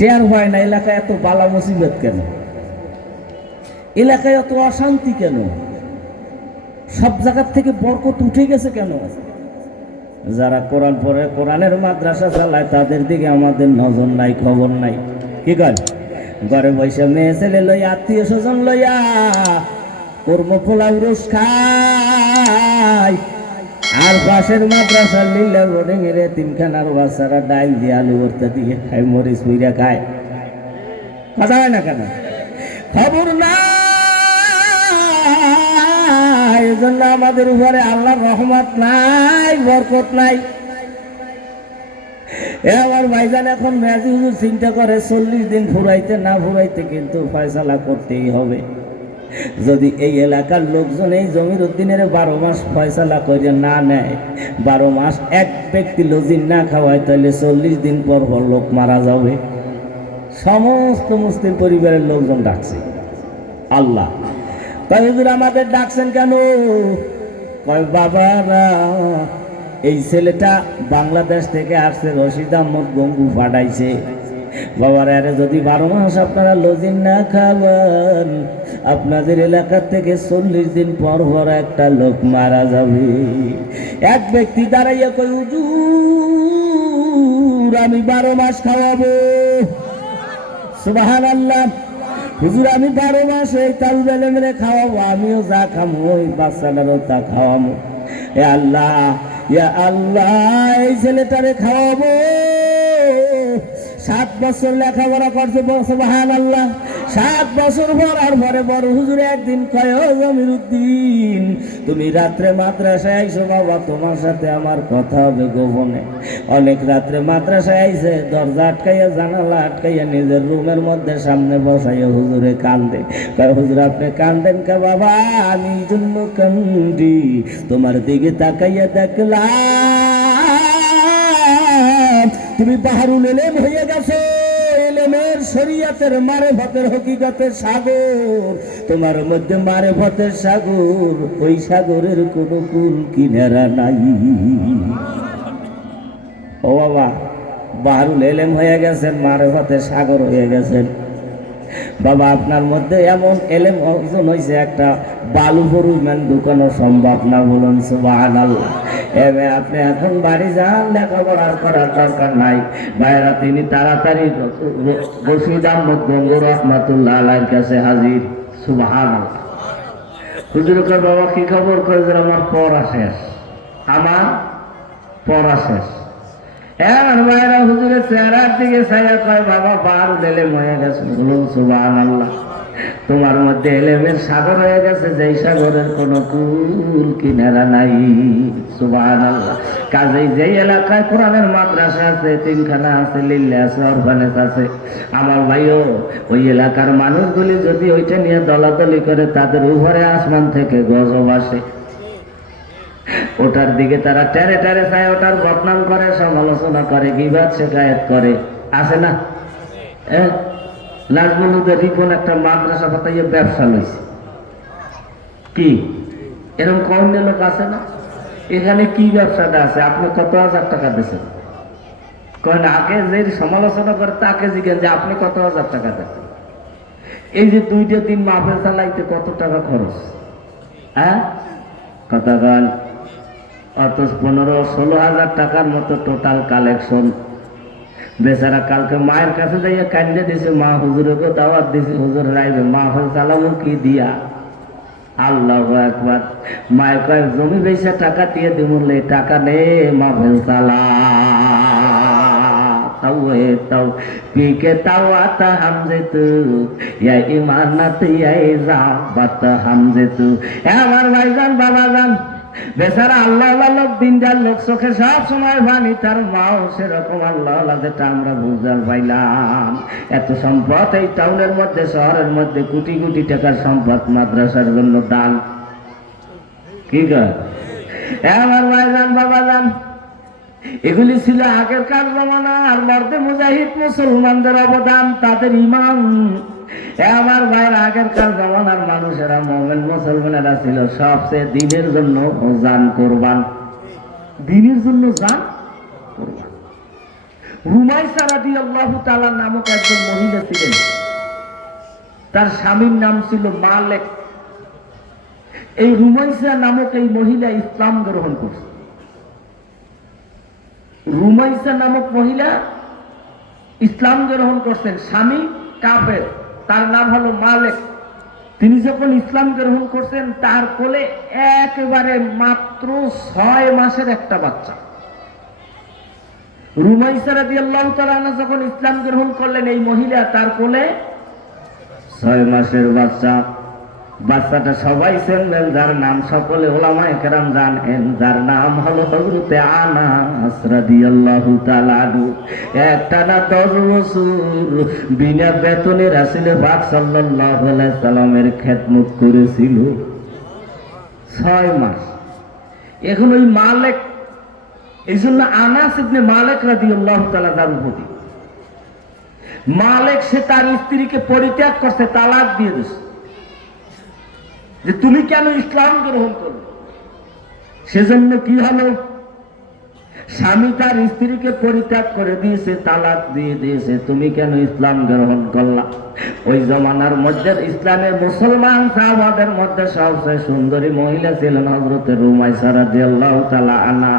টের হয় না এলাকায় এত বালা মুসিবত কেন, এলাকায় এত অশান্তি কেন, সব জায়গার থেকে বরকত উঠে গেছে কেন? যারা কোরআন পড়ে, কোরআনের মাদ্রাসা চালায়, তাদের দিকে আমাদের নজর নাই, খবর নাই। কি কর ঘরে বসে মেয়ে ছেলে লইয়া, আত্মীয় স্বজন লইয়া কর্ম পোলাও রোজ খায়, আর পাশের মাদ্রাসা লিল্লা বোর্ডিং এর তিনখানার বাচ্চারা ডাইল দিয়ে আলু ভর্তা দিয়ে খায়, মরিচ পুইরা খায়। কথা হয় না কেন? খবর না। এই জন্য আমাদের উপরে আল্লাহর রহমত নাই, বরকত নাই। আমার ভাইজান এখন মেয়াজি হুজুর চিন্তা করে 40 দিন ফুরাইতে না ফুরাইতে কিন্তু ফয়সালা করতেই হবে। যদি এই এলাকার লোকজন এই জমির উদ্দিনের 12 মাস ফয়সালা করে না নেয়, 12 মাস এক ব্যক্তি লজির না খাওয়ায়, তাহলে 40 দিন পর পর লোক মারা যাবে। সমস্ত মুসলিম পরিবারের লোকজন ডাকছে। আল্লাহ কয় হুজুর আমাদের ডাকছেন কেন? কয় বাবারা, এই ছেলেটা বাংলাদেশ থেকে আসছে, রশিদ আহমদ গঙ্গু পাঠাইছে। বাবারা, আরে যদি 12 মাস আপনারা লজিন না খাবেন, আপনাদের এলাকা থেকে 40 দিন পর পর একটা লোক মারা যাবে। এক ব্যক্তি দাঁড়াইয়া কই, হুজুর আমি 12 মাস খাওয়াবো। সুবহানাল্লাহ। হুজুর আমি 12 মাস এই তালু বেলে মেরে খাওয়াবো, আমিও যা খামো ওই বাচ্চাটারও তা খাওয়াবো। এ আল্লাহ, ইয়া আল্লাহ, এই ছেলেটারে খাওয়াবো। 7 বছর লেখাপড়া করছে, সুবহানাল্লাহ। 7 বছর পর আর পরে বড় হুজুর একদিন কয়, ও জমির উদ্দিন, তুমি রাত্রে মাদ্রাসায় আইসো বাবা, তোমার সাথে আমার কথা হবে গোপনে। অনেক রাত্রে মাদ্রাসায় আইসে, দরজা আটকাইয়া জানালা আটকাইয়া নিজের রুমের মধ্যে সামনে বসাইয়া হুজুরে কান্দে। কয় হুজুর আপনি কান্দেন কে বাবা? আমি এই জন্য কান্দি, তোমার দিকে তাকাইয়া দেখলাম তুমি বাহরুল এলেম হয়ে গেছো, এলেমের শরীয়তের মারেফতের হকিকতের সাগর, তোমার মধ্যে মারেফতের সাগর, ওই সাগরের কোনো কুল কিনারা নাই। ও বাবা, বাহরুল এলেম হয়ে গেছেন, মারেফতের সাগর হয়ে গেছেন। বাবা আপনার মধ্যে এমন এলেম অর্জন হয়েছে, একটা বালু পরিমাণ ঢুকানো সম্ভব না, বলুন সুবহানাল্লাহ। এবে আপনি এখন বাড়ি যান, লেখাপড়া করার দরকার নাই। ভাইরা তিনি তাড়াতাড়ি রশিদ আহমদ গঙ্গু রহমাতুল্লাহ আলাইহির কাছে হাজির। সুবহানাল্লাহ। হুজুর কয় বাবা কি খবর? কয় যে আমার পড়া শেষ, আমার পড়া শেষ। এবার ভাইরা হুজুরের চেহারার দিকে চাইয়া কয় বাবা বাহরুল এলেম হয়ে গেছে। বলুন সুবহানাল্লাহ। তোমার মধ্যে এলেমের সাগর হয়ে গেছে, যেই সাগরের কোনো কুল কিনারা নাই। সুবহানাল্লাহ। কাজেই যেই এলাকায় কোরআনের মাদ্রাসা আছে, তিনখানা আছে, লিল্লা আছে, অরফানেজ আছে, আমার ভাইও ওই এলাকার মানুষগুলি যদি ওইটা নিয়ে দলাদলি করে, তাদের উপরে আসমান থেকে গজব আসে। ওটার দিকে তারা টেরে টেরে চায়, ওটার বদনাম করে, সমালোচনা করে, গীবত শিকায়েত করে। আছে না? নাজমুলুদের রিপন একটা মাদ্রাসা পাতাইয়া ব্যবসা লইছে। কি এরকম কম লোক আছে না? এখানে কি ব্যবসাটা আছে? আপনি কত হাজার টাকা দিচ্ছেন? কেন আগে যে সমালোচনা করে তাকে জিজ্ঞেস যে আপনি কত হাজার টাকা দিচ্ছেন? এই যে 2টা 3 মাহফিল চালাইতে কত টাকা খরচ? হ্যাঁ কথা গান, অত 15-16 হাজার টাকার মতো টোটাল কালেকশন। বেচারা কালকে মায়ের কাছে যাইয়া কান্দে দিছে, মা হুজুরকে দাওয়াত দিছে, হুজুর রাইবে মাহফিল চালাবো কি দিয়া? আল্লাহু আকবার। মায়ের কয় জমি বেচা টাকা দিয়ে দিমুলে, টাকা নে মাহফিল চালা। তাও পীকে তাওয়াত হামজেতু ইয়া ইমানাত ইয়া ইজাবাত হামজেতু। আমার ভাইজান বাবাজান, বেচারা আল্লাহ লোক, দিনদার লোক, চোখে সব সময় পানি, তার মাও সেরকম আল্লাহ, যেটা আমরা বুঝতে পাইলাম। এত সম্পদ এই টাউনের মধ্যে, শহরের মধ্যে কোটি কোটি টাকার সম্পদ মাদ্রাসার জন্য দান। কি কয় আমার ভাইজান বাবাজান? এগুলি ছিল আগেরকার জমানা, আর মর্দে মুজাহিদ মুসলমানদের অবদান, তাদের ইমান। আমার ভাইয়ের আগেরকার জমানার মানুষেরা, মুমিন মুসলমানেরা ছিল সবচেয়ে দ্বীনের জন্য জান কুরবান, দ্বীনের জন্য জান কুরবান। রুমাইসা রাদিয়াল্লাহু তাআলা নামক একজন মহিলা ছিলেন, তার স্বামীর নাম ছিল মালেক। এই রুমাইসা নামক এই মহিলা ইসলাম গ্রহণ করছে। রুমাইসা নামক মহিলা ইসলাম গ্রহণ করছেন, স্বামী কাফের, তার নাম হলো মালেক। তিনি যখন ইসলাম গ্রহণ করছেন তার কোলে একেবারে মাত্র 6 মাসের একটা বাচ্চা। রুমাইসা রাদিয়াল্লাহু তাআলা যখন ইসলাম গ্রহণ করলেন, এই মহিলা তার কোলে 6 মাসের বাচ্চা। বাচ্চাটা সবাই চিনলেন, যার নাম সকলে উলামায়ে কেরাম জানেন, যার নাম হলো হযরতে আনাস রাদিয়াল্লাহু তাআলা আনহু। একটানা 10 বছর বিনা বেতনে রাসূল পাক সাল্লাল্লাহু আলাইহি সাল্লামের খেদমত করেছিল। 6 মাস। এখন ওই মালিক, এই জন্য আনাস ইবনে মালিক রাদিয়াল্লাহু তাআলা তার উপরে মালিক, সে তার স্ত্রীকে পরিত্যাগ করছে, তালাক দিয়ে দিয়েছে যে তুমি কেন ইসলাম গ্রহণ করো। সেজন্য কি হলো, স্বামী তার স্ত্রীকে পরিত্যাগ করে দিয়েছে, তালাক দিয়ে দিয়েছে, তুমি কেন ইসলাম গ্রহণ করলা। ওই জমানার মধ্যে ইসলামের মুসলমান সাহাবাদের মধ্যে সবচেয়ে সুন্দরী মহিলা ছিলেন হযরতে রুমাইসা রাদিয়াল্লাহু তাআলা আনহা।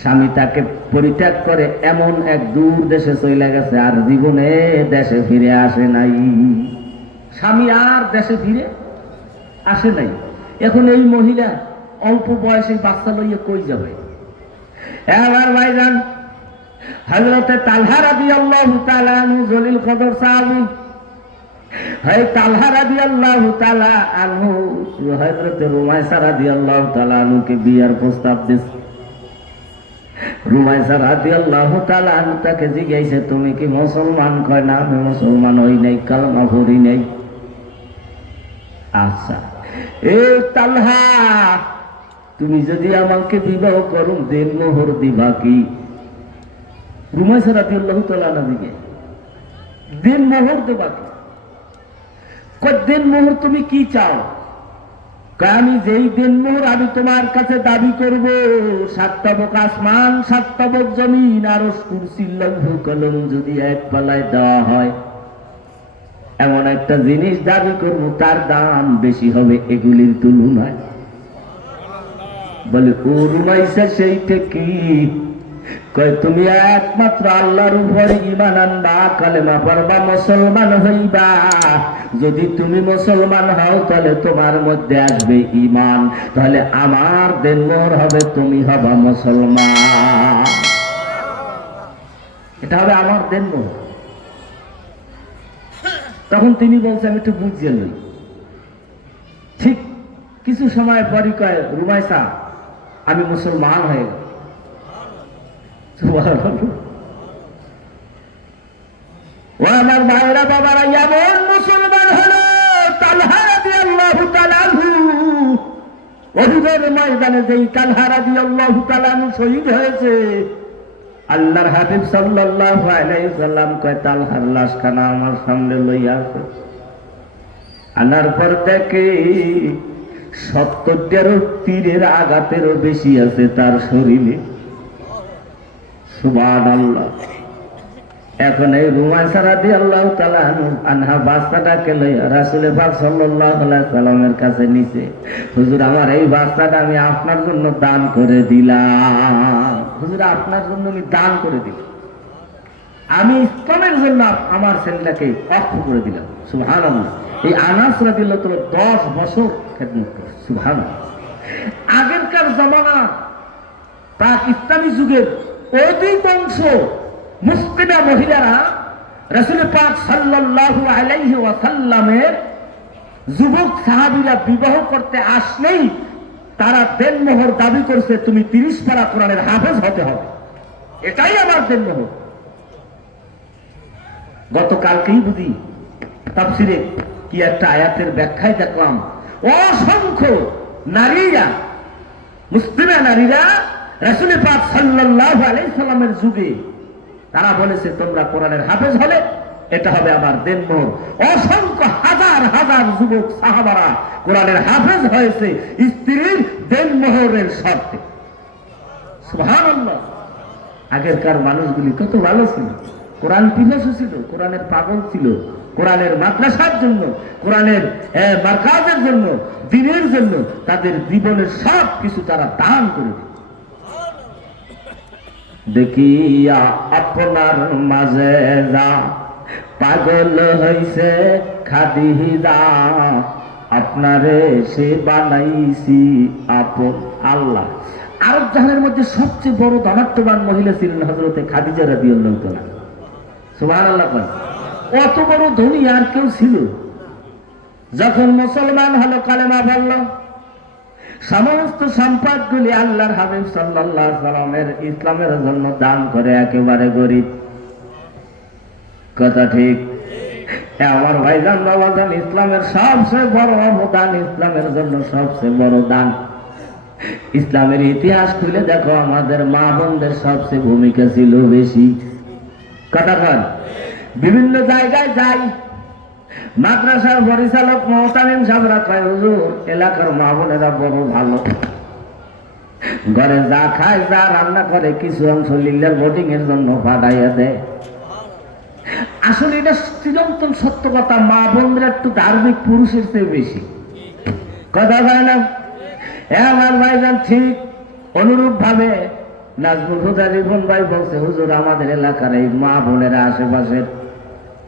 স্বামী তাকে পরিত্যাগ করে এমন এক দূর দেশে চলে গেছে, আর জীবনে দেশে ফিরে আসে নাই। স্বামী আর দেশে ফিরে আসে নাই। এখন এই মহিলা অল্প বয়সে বাচ্চা লইয়ে কই যাবে। এবার ভাইজান, হযরতে তালহা রাদিয়াল্লাহু তাআলা আনহু জলিল কদর সাহাবী, হয় তালহা রাদিয়াল্লাহু তাআলা আনহু হযরতে রুমাইসা রাদিয়াল্লাহু তাআলা আনহুকে বিয়ার প্রস্তাব দিয়েছে। রুমাইসা রাদিয়াল্লাহু তাআলা আনহু তাকে জিজ্ঞাসা, তুমি কি মুসলমান? কয় না, আমি মুসলমান হই নাই, কালেমা পড়ি নাই। আচ্ছা, এই তালহা, তুমি যদি আমাকে বিবাহ করো দেন মোহর দিবা কি? রুমাইসা রাদিয়াল্লাহু তাআলা আনহু দেন মোহর দিবা কি? কয় দেন মোহর তুমি কি চাও? আমি যেই দেন মোহর আমি তোমার কাছে দাবি করব, 7 তবক আসমান, 7 তবক জমিন, আর কুরসির লৌহ কলম যদি এক পালায় দেওয়া হয়, এমন একটা জিনিস দাবি করব তার দাম বেশি হবে এগুলির তুলনায়। বলে ও রুমাইসা, সেইটা কি? কয় তুমি একমাত্র আল্লাহর উপরে ঈমান আনবা, কালেমা পড়বা, মুসলমান হইবা। যদি তুমি মুসলমান হও তাহলে তোমার মধ্যে আসবে ঈমান, তাহলে আমার দেনমোহর হবে, তুমি হবা মুসলমান। এটা হবে আমার দেনমোহর। তখন তিনি বলছে, আমি একটু বুঝিয়ে লই। ঠিক কিছু সময় পরই কয়, রুমাইসা আমি মুসলমান হয়ে গেল। ও আমার ভাইরা বাবারা, এমন মুসলমান হলো তালহা রাদিয়াল্লাহু তাআলা আনহু। উহুদের ময়দানে যেই তালহা রাদিয়াল্লাহু তাআলা আনহু শহীদ হয়েছে, আল্লাহর হাবিব সাল্লাল্লাহু আলাইহি সাল্লাম কয়, তালহার লাশখানা আমার সামনে লইয়া আসো। আনার পর দেখে 70 তীরের আঘাতেরও বেশি আছে তার শরীরে। সুবহানাল্লাহ। এখন এই রুমাইসা রাদিয়াল্লাহু তাআলা আনহা বাচ্চাটাকে লইয়া রাসূল পাক সাল্লাল্লাহু আলাইহি সাল্লামের কাছে নিছে। হুজুর, আমার এই বাচ্চাটা আমি আপনার জন্য দান করে দিলাম। হুজুর, আপনার জন্য আমি দান করে দিলাম, আমি ইসলামের জন্য আমার ছেলেটাকে অক্ষ করে দিলাম। সুবহানাল্লাহ। এই আনাস রাদিয়াল্লাহু তাআলা 10 বছর খেদমত করেছে। সুবহানাল্লাহ। আগেরকার জামানা পাক ইসলামী যুগের অধিকাংশ মুসলিমা মহিলারা রাসূল পাক সাল্লাল্লাহু আলাইহি ওয়াসাল্লামের যুবক সাহাবীরা বিবাহ করতে আসলেই তারা দেনমোহর দাবি করছে, তুমি 30 পারা কোরআনের হাফেজ হতে হবে, এটাই আমার দেনমোহর। গতকালকেই বুঝি তাফসিরে কি একটা আয়াতের ব্যাখ্যায় দেখলাম, অসংখ্য নারীরা, মুসলিমা নারীরা রাসূল পাক সাল্লাল্লাহু আলাইহি সাল্লামের যুগে তারা বলেছে, তোমরা কোরআনের হাফেজ হলে এটা হবে আমার দেনমোহর। অসংখ্য হাজার হাজার যুবক সাহাবারা কোরআনের হাফেজ হয়েছে স্ত্রীর দেনমোহরের শর্তে। সুবহানাল্লাহ। আগেরকার মানুষগুলি কত ভালো ছিল, কোরআন পিপাসু ছিল, কোরআনের পাগল ছিল, কোরআনের মাদ্রাসার জন্য, কোরআনের মারকাজের জন্য, দ্বীনের জন্য তাদের জীবনের সব কিছু তারা দান করে দিত। দেখিয়া আপনার মাঝে যা পাগল হইছে খাদিজা, আপনারে সে বানাইছি আপন আল্লাহ। আরব জাহানের মধ্যে সবচেয়ে বড় ধনাঢ্যবান মহিলা ছিলেন হযরতে খাদিজা রাদিয়াল্লাহু তাআলা। সুবহানাল্লাহ। অত বড় ধনী আর কেউ ছিল? যখন মুসলমান হলো, কালেমা বলল, সমস্ত সম্পদগুলি আল্লাহর হাবিব সাল্লাল্লাহু আলাইহি সাল্লামের ইসলামের জন্য দান করে, একেবারে গরিব। কথা ঠিক? আমার ভাইজান বাবাজান, ইসলামের সবচেয়ে বড় অবদান, ইসলামের জন্য সবচেয়ে বড় দান। ইসলামের ইতিহাস খুলে দেখো, আমাদের মা বোনদের সবচেয়ে ভূমিকা ছিল বেশি। কথা কন? বিভিন্ন জায়গায় যাই, মাদ্রাসার পরিচালক মোহতামিম সাহেবরা কয়, হুজুর এলাকার মা বোনেরা বড় ভালো, ঘরে যা খায় যা রান্না করে কিছু অংশ লিল্লার ভোটিং এর জন্য পাঠাইয়া দেয়। আসলে এটা চিরন্তন সত্য কথা, মা বোনরা একটু ধার্মিক পুরুষের চেয়ে বেশি। কথা হয় না? আমার ভাইজান ঠিক অনুরূপ ভাবে নাজমুল হুদা রিপন ভাই বলছে, হুজুর আমাদের এলাকার এই মা বোনেরা আশেপাশের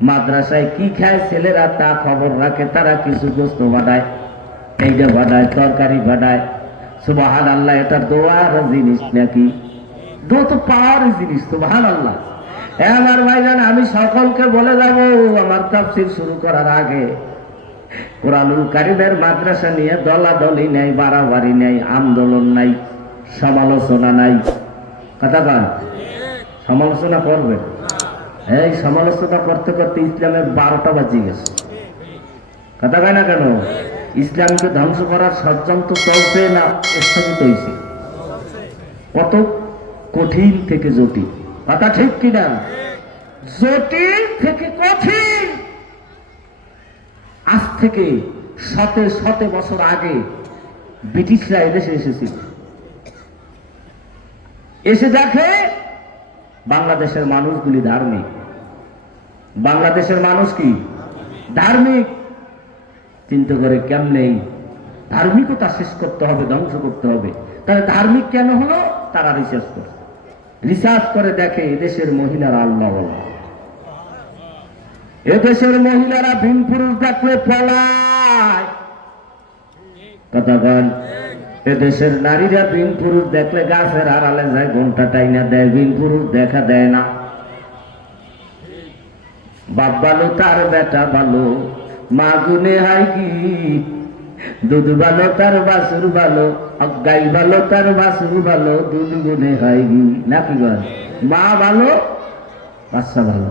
মাদ্রাসায় কি খায় ছেলেরা তা খবর রাখে, তারা কিছু গোস্ত বানায়, এইটা বানায়, তরকারি বানায়। সুবহানাল্লাহ, এটা দোয়ার জিনিস নাকি? দোয়া তো পাওয়ার জিনিস। সুবহানাল্লাহ। আমার ভাইজান, আমি সকলকে বলে যাব, আমার তাফসীর শুরু করার আগে, কুরআনুল কারীমের মাদ্রাসা নিয়ে দলাদলি নাই, বাড়াবাড়ি নাই, আন্দোলন নাই, সমালোচনা নাই। কথা বল, সমালোচনা করবে? এই সমালোচনা করতে করতে ইসলামের 12টা বাজি গেছে। কথা কয় না কেন? ইসলামকে ধ্বংস করার ষড়যন্ত্র চলছে না স্থগিত হয়েছে? কত কঠিন থেকে জটিল। কথা ঠিক কিনা? জটিল থেকে কঠিন। আজ থেকে শতে শতে বছর আগে ব্রিটিশরা এদেশে এসেছিল, এসে দেখে বাংলাদেশের মানুষগুলি ধার্মিক। বাংলাদেশের মানুষ কি ধার্মিক? চিন্তা করে কেমনে ধার্মিকতা শেষ করতে হবে, ধ্বংস করতে হবে। তাহলে ধার্মিক কেন হলো? তারা রিসার্চ করে দেখে এদেশের মহিলারা আল্লাহ বলা, এদেশের মহিলারা ভিন পুরুষ দেখলে পলায়। কথা বল। এদেশের নারীরা ভিন পুরুষ দেখলে গাছের আড়ালে যায়, ঘন্টা টাইনা দেয়, ভিন পুরুষ দেখা দেয় না। বাপ ভালো তার বেটা ভালো, মা গুনে হাই কি, দুধ ভালো তার বাছুর ভালো, গাই ভালো তার বাছুর ভালো, দুধ গুনে হাই কি। নাকি বল? মা ভালো, বাচ্চা ভালো।